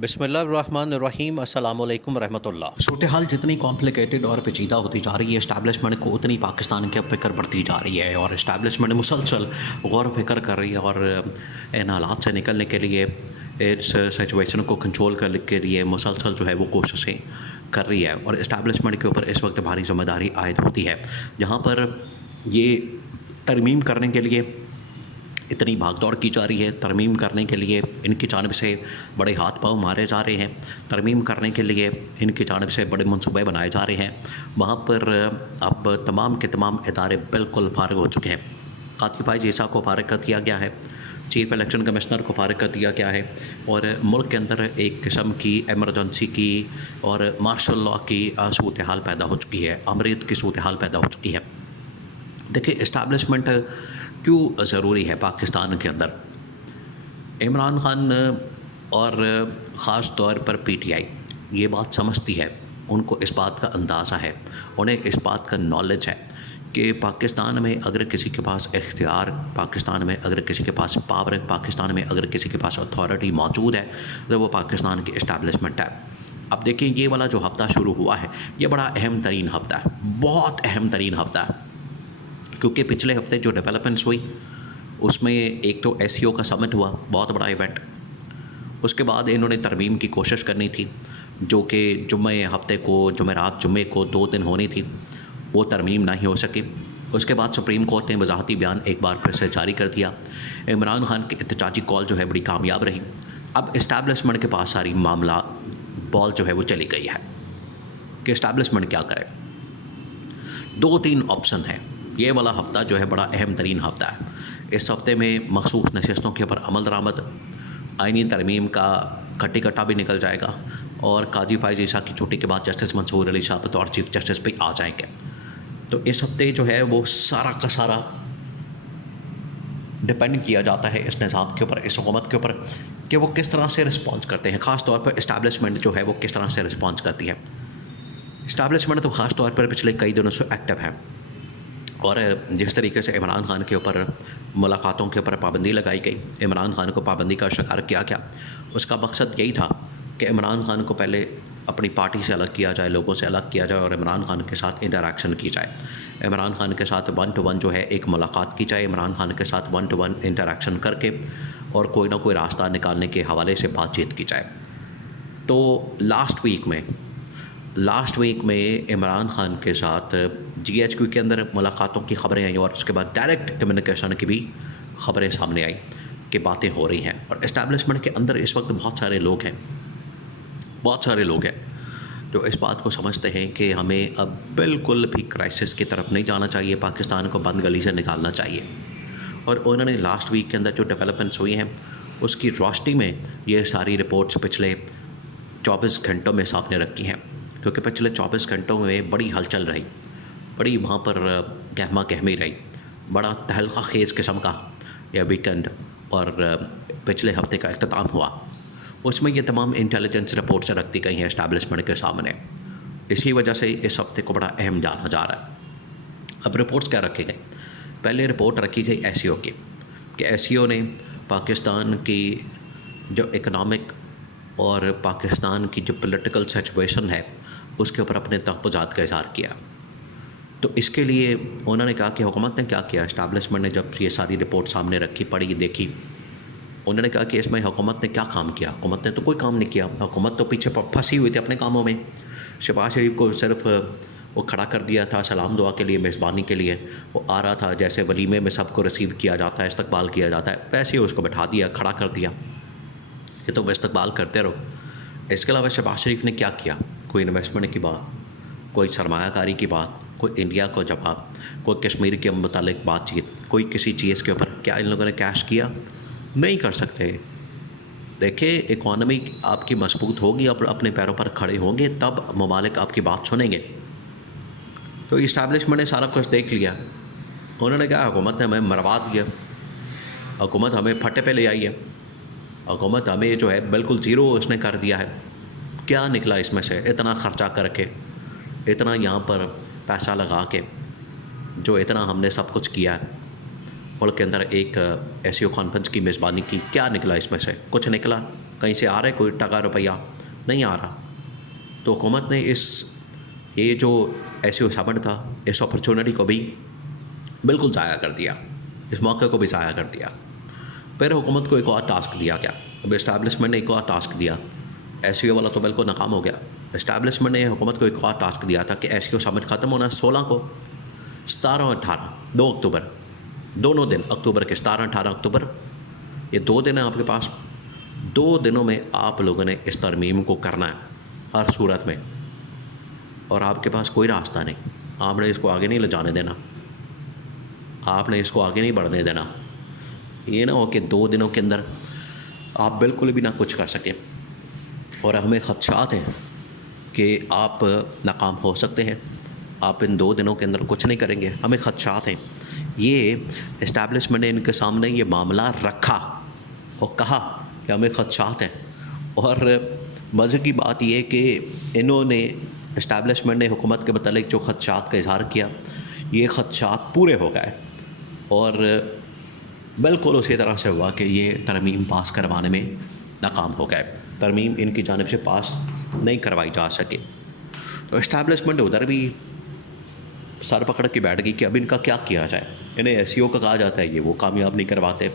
बिस्मिल्लाहिर्रहमानिर्रहीम अस्सलामु अलैकुम रहमतुल्लाह। सूरत हाल जितनी कॉम्प्लिकेटेड और पेचीदा होती जा रही है इस्टेब्लिशमेंट को उतनी पाकिस्तान की अब फ़िक्र बढ़ती जा रही है और इस्टेब्लिशमेंट मुसलसल गौर व फ़िक्र कर रही है और इन हालात से निकलने के लिए इस सिचुएशन को कंट्रोल करने के लिए मुसलसल जो है वो कोशिशें कर रही है और इस्टेब्लिशमेंट के ऊपर इस वक्त भारी ज़िम्मेदारी आयद होती है, जहाँ पर ये तरमीम करने के लिए इतनी भागदौड़ की जा रही है। तरमीम करने के लिए इनकी जानिब से बड़े हाथ पाँव मारे जा रहे हैं, तरमीम करने के लिए इनकी जानिब से बड़े मनसूबे बनाए जा रहे हैं। वहाँ पर अब तमाम के तमाम इदारे बिल्कुल फारिग हो चुके हैं। कातिब भाई जैसा को फारिग कर दिया गया है, चीफ इलेक्शन कमिश्नर को फारिग कर दिया गया है और मुल्क के अंदर एक किस्म की एमरजेंसी की और मार्शल लॉ की सूरत हाल पैदा हो चुकी है, अमरीत की सूरत हाल पैदा हो चुकी है। देखिए, इस्टेब्लिशमेंट क्यों ज़रूरी है पाकिस्तान के अंदर। इमरान खान और ख़ास तौर पर पीटीआई ये बात समझती है, उनको इस बात का अंदाज़ा है, उन्हें इस बात का नॉलेज है कि पाकिस्तान में अगर किसी के पास इख्तियार, पाकिस्तान में अगर किसी के पास पावर, पाकिस्तान में अगर किसी के पास अथॉरिटी मौजूद है तो वो पाकिस्तान की इस्टेब्लिशमेंट है। अब देखिए, ये वाला जो हफ़्ता शुरू हुआ है ये बड़ा अहम तरीन हफ़्ता है, बहुत अहम तरीन हफ़्ता है, क्योंकि पिछले हफ्ते जो डेवलपमेंट्स हुई उसमें एक तो एससीओ का समिट हुआ, बहुत बड़ा इवेंट। उसके बाद इन्होंने तरमीम की कोशिश करनी थी जो कि जुमे को 2 दिन होनी थी, वो तरमीम नहीं हो सकी। उसके बाद सुप्रीम कोर्ट ने वजाहती बयान एक बार फिर से जारी कर दिया। इमरान खान की एहतजाजी कॉल जो है बड़ी कामयाब रही। अब इस्टेब्लिशमेंट के पास सारी मामला बॉल जो है वो चली गई है कि इस्टेब्लिशमेंट क्या करे। 2-3 ऑप्शन है। ये वाला हफ़्ता जो है बड़ा अहम तरीन हफ़्ता है। इस हफ़्ते में मखसूस नशस्तों के ऊपर अमल दरामद, आइनी तरमीम का खट्टी कट्टा भी निकल जाएगा और काजी फायज़ ईसा की छुट्टी के बाद जस्टिस मंसूर अली साहब बतौर चीफ जस्टिस पे आ जाएंगे। तो इस हफ़्ते जो है वो सारा का सारा डिपेंड किया जाता है इस निज़ाम के ऊपर, इस हुकूमत के ऊपर कि वो किस तरह से रिस्पॉन्स करते हैं। ख़ास तौर पर इस्टेब्लिशमेंट जो है वो किस तरह से रिस्पॉन्स करती है। इस्टेब्लिशमेंट तो ख़ास तौर पर पिछले कई दिनों से एक्टिव है और जिस तरीके से इमरान खान के ऊपर मुलाकातों के ऊपर पाबंदी लगाई गई, इमरान खान को पाबंदी का शिकार किया गया, उसका मकसद यही था कि इमरान खान को पहले अपनी पार्टी से अलग किया जाए, लोगों से अलग किया जाए और इमरान खान के साथ इंटरेक्शन की जाए। इमरान खान के साथ 1 to 1 जो है एक मुलाकात की जाए, इमरान खान के साथ 1 to 1 इंटरेक्शन करके और कोई ना कोई रास्ता निकालने के हवाले से बातचीत की जाए। तो लास्ट वीक में इमरान खान के साथ जीएचक्यू के अंदर मुलाकातों की ख़बरें आई और उसके बाद डायरेक्ट कम्युनिकेशन की भी ख़बरें सामने आई कि बातें हो रही हैं। और इस्टेब्लिशमेंट के अंदर इस वक्त बहुत सारे लोग हैं जो इस बात को समझते हैं कि हमें अब बिल्कुल भी क्राइसिस की तरफ नहीं जाना चाहिए, पाकिस्तान को बंद गली से निकालना चाहिए। और उन्होंने लास्ट वीक के अंदर जो डेवलपमेंट्स हुई हैं उसकी रोशनी में ये सारी रिपोर्ट्स पिछले 24 घंटों में सामने रखी हैं, क्योंकि पिछले 24 घंटों में बड़ी हलचल रही, बड़ी वहाँ पर गहमा गहमी रही, बड़ा तहलका खेज़ किस्म का यह वीकेंड और पिछले हफ्ते का अख्ताम हुआ। उसमें ये तमाम इंटेलिजेंस रिपोर्ट्स रखती गई हैं इस्टेब्लिशमेंट के सामने। इसी वजह से इस हफ्ते को बड़ा अहम जाना जा रहा है। अब रिपोर्ट्स क्या रखी गई? पहले रिपोर्ट रखी गई एससीओ की कि एससीओ ने पाकिस्तान की जो इकनॉमिक और पाकिस्तान की जो पॉलिटिकल सिचुएशन है उसके ऊपर अपने तहफ़्फ़ुज़ात का इज़हार किया। तो इसके लिए उन्होंने कहा कि हुकूमत ने क्या किया। इस्टेब्लिशमेंट ने जब ये सारी रिपोर्ट सामने रखी, पढ़ी, देखी, उन्होंने कहा कि इसमें हुकूमत ने क्या काम किया। हुकूमत ने तो कोई काम नहीं किया, हुकूमत तो पीछे फंसी हुई थी अपने कामों में। शहबाज शरीफ को सिर्फ वो खड़ा कर दिया था सलाम दुआ के लिए, मेज़बानी के लिए। वो आ रहा था, जैसे वलीमे में सबको रिसीव किया जाता है, इस्तकबाल किया जाता है, वैसे ही उसको बैठा दिया, खड़ा कर दिया कि तुम इस्तकबाल करते रहो। इसके अलावा शहबाज शरीफ ने क्या किया? कोई इन्वेस्टमेंट की बात, कोई सरमायाकारी की बात, कोई इंडिया को जवाब, कोई कश्मीर के मुतालिक बातचीत, कोई किसी चीज़ के ऊपर क्या इन लोगों ने कैश किया? नहीं कर सकते। देखिए, इकॉनमी आपकी मजबूत होगी, आप अपने पैरों पर खड़े होंगे, तब ममालिक आपकी बात सुनेंगे। तो इस्टेब्लिशमेंट ने सारा कुछ देख लिया। उन्होंने कहा हुकूमत ने हमें मरवा दिया, हुकूमत हमें फटे पे ले आई है, हुकूमत हमें जो है बिल्कुल ज़ीरो उसने कर दिया है। क्या निकला इसमें से? इतना ख़र्चा करके, इतना यहाँ पर पैसा लगा के, जो इतना हमने सब कुछ किया है, मुल्क के अंदर एक एससीओ कॉन्फ्रेंस की मेज़बानी की, क्या निकला इसमें से? कुछ निकला कहीं से आ रहा है कोई टका रुपया? नहीं आ रहा। तो हुकूमत ने ये जो ऐसे समिट था, इस अपॉर्चुनिटी को भी बिल्कुल ज़ाया कर दिया, इस मौके को भी ज़ाया कर दिया। फिर हुकूमत को एक और टास्क दिया गया। अब इस्टेब्लिशमेंट ने एक और टास्क दिया, SCO वाला तो बिल्कुल नाकाम हो गया। इस्टेब्लिशमेंट ने हुकूमत को एक और टास्क दिया था कि SCO समिट ख़त्म होना 16 को, 17 और 18, 2 अक्टूबर, दोनों दिन अक्टूबर के 17-18 अक्टूबर, ये 2 दिन हैं आपके पास। 2 दिनों में आप लोगों ने इस तरमीम को करना है हर सूरत में, और आपके पास कोई रास्ता नहीं। आपने इसको आगे नहीं ले जाने देना, आपने इसको आगे नहीं बढ़ने देना। ये ना हो कि 2 दिनों के अंदर आप बिल्कुल भी ना कुछ कर सकें, और हमें ख़दशात हैं कि आप नाकाम हो सकते हैं। आप इन 2 दिनों के अंदर कुछ नहीं करेंगे, हमें ख़दशात हैं। ये इस्टेब्लिशमेंट ने इनके सामने ये मामला रखा और कहा कि हमें ख़दशात हैं, और मज़े की बात यह कि इन्होंने इस्टेब्लिशमेंट ने हुकूमत के मतलब जो ख़दशात का इज़हार किया, ये ख़दशात पूरे हो गए, और बिल्कुल उसी तरह से हुआ कि ये तरमीम पास करवाने में नाकाम हो गए। तरमीम इनकी जानिब से पास नहीं करवाई जा सके। तो इस्टेब्लिशमेंट उधर भी सर पकड़ के बैठ गई कि अब इनका क्या किया जाए। इन्हें SCO का कहा जाता है, ये वो कामयाब नहीं करवाते।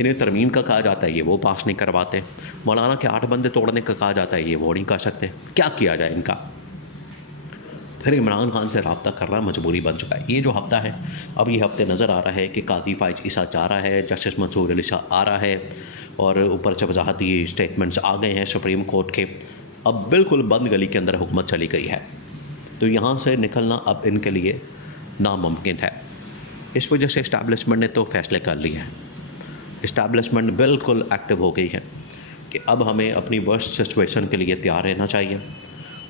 इन्हें तरमीम का कहा जाता है, ये वो पास नहीं करवाते। मौलाना के 8 बंदे तोड़ने का कहा जाता है, ये वो नहीं कर सकते। क्या किया जाए इनका? फिर इमरान खान से रब्ता करना मजबूरी बन चुका है। ये जो हफ्ता है, अब ये हफ्ते नज़र आ रहा है कि कादी फाइज ईसा जा रहा है, जस्टिस मंसूर अली शाह आ रहा है, और ऊपर से वजाहती स्टेटमेंट्स आ गए हैं सुप्रीम कोर्ट के। अब बिल्कुल बंद गली के अंदर हुकूमत चली गई है, तो यहाँ से निकलना अब इनके लिए नामुमकिन है। इस वजह से इस्टेब्लिशमेंट ने तो फैसले कर लिए हैं। इस्टेब्लिशमेंट बिल्कुल एक्टिव हो गई है कि अब हमें अपनी वर्स्ट सिचुएशन के लिए तैयार रहना चाहिए,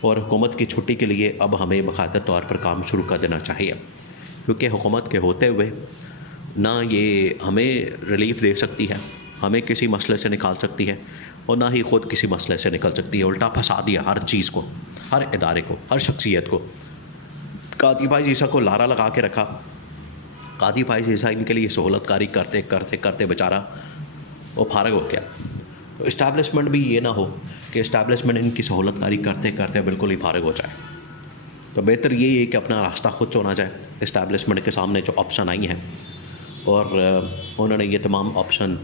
और हुकूमत की छुट्टी के लिए अब हमें बाकायदा तौर पर काम शुरू कर देना चाहिए, क्योंकि हुकूमत के होते हुए ना ये हमें रिलीफ दे सकती है, हमें किसी मसले से निकाल सकती है, और ना ही ख़ुद किसी मसले से निकल सकती है। उल्टा फंसा दिया हर चीज़ को, हर इदारे को, हर शख्सियत को। कादी फाइज ईसा को लारा लगा के रखा। कादी फाइज ईसा इनके लिए सहूलतकारी करते करते करते बेचारा वो फारग हो गया। तो इस्टेब्लिशमेंट भी ये ना हो कि इस्टेब्लिशमेंट इनकी सहूलतकारी करते करते बिल्कुल ही फारग हो जाए। तो बेहतर ये है कि अपना रास्ता खुद चुना जाए। इस्टेब्लिशमेंट के सामने जो ऑप्शन आई हैं, और उन्होंने ये तमाम ऑप्शन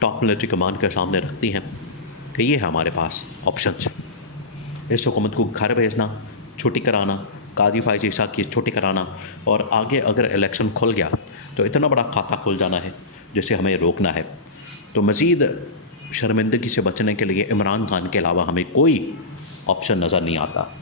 टॉप मिलिट्री कमान के सामने रखती हैं कि ये है हमारे पास ऑप्शंस। इस हुकूमत को घर भेजना, छुट्टी कराना, कादी फाइज ईसा की छुट्टी कराना, और आगे अगर इलेक्शन खुल गया तो इतना बड़ा खाता खुल जाना है जिसे हमें रोकना है। तो मज़ीद शर्मिंदगी से बचने के लिए इमरान खान के अलावा हमें कोई ऑप्शन नज़र नहीं आता।